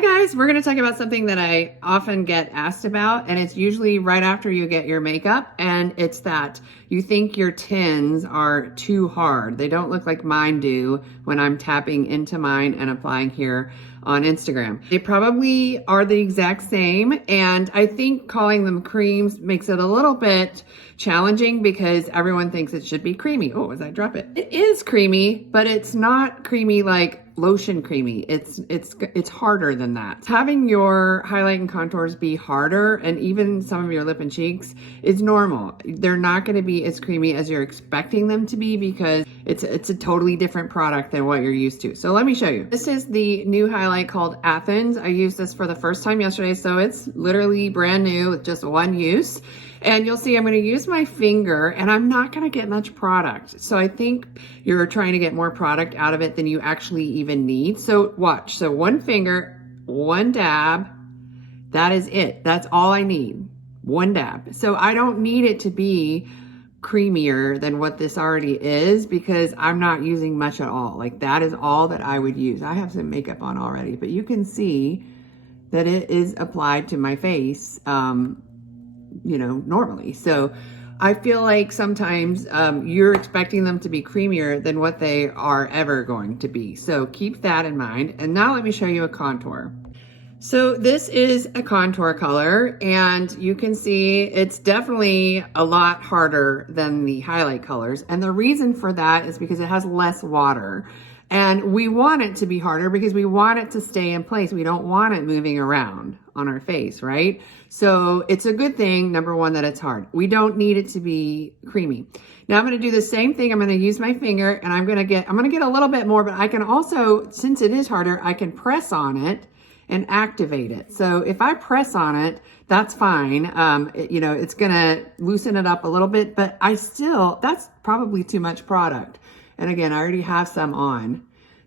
Hi guys, we're going to talk about something that I often get asked about, and it's usually right after you get your makeup, and it's that you think your tins are too hard. They don't look like mine do when I'm tapping into mine and applying here on Instagram. They probably are the exact same, and I think calling them creams makes it a little bit challenging because everyone thinks it should be creamy. Oh, as I drop it. It is creamy, but it's not creamy like lotion creamy. It's harder than that. Having your highlight and contours be harder, and even some of your lip and cheeks, is normal. They're not going to be as creamy as you're expecting them to be because it's a totally different product than what you're used to. So let me show you. This is the new highlight called Athens. I used this for the first time yesterday, so it's literally brand new with just one use. And you'll see I'm going to use my finger, and I'm not going to get much product. So I think you're trying to get more product out of it than you actually even need. So watch. So one finger, one dab. That is it. That's all I need. One dab. So I don't need it to be creamier than what this already is because I'm not using much at all. Like that is all that I would use. I have some makeup on already, but you can see that it is applied to my face, you know, normally. So I feel like sometimes you're expecting them to be creamier than what they are ever going to be. So keep that in mind. And now let me show you a contour. So this is a contour color, and you can see it's definitely a lot harder than the highlight colors. And the reason for that is because it has less water. And we want it to be harder because we want it to stay in place. We don't want it moving around on our face, right? So it's a good thing, number one, that it's hard. We don't need it to be creamy. Now I'm going to do the same thing. I'm going to use my finger, and I'm going to get a little bit more, but I can also, since it is harder, I can press on it and activate it. So if I press on it, that's fine. You know, it's going to loosen it up a little bit, but that's probably too much product. And again, I already have some on,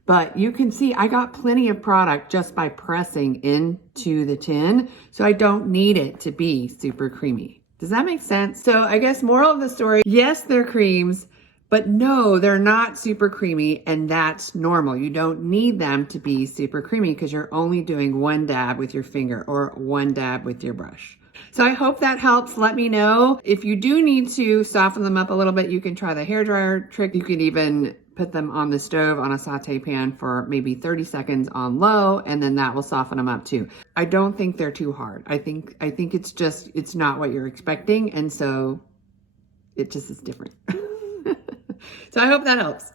but you can see I got plenty of product just by pressing into the tin. So I don't need it to be super creamy. Does that make sense? So I guess moral of the story, yes, they're creams, but no, they're not super creamy, and that's normal. You don't need them to be super creamy because you're only doing one dab with your finger or one dab with your brush. So I hope that helps. Let me know. If you do need to soften them up a little bit, you can try the hairdryer trick. You can even put them on the stove on a saute pan for maybe 30 seconds on low, and then that will soften them up too. I don't think they're too hard. I think it's not what you're expecting, and so it just is different. So I hope that helps.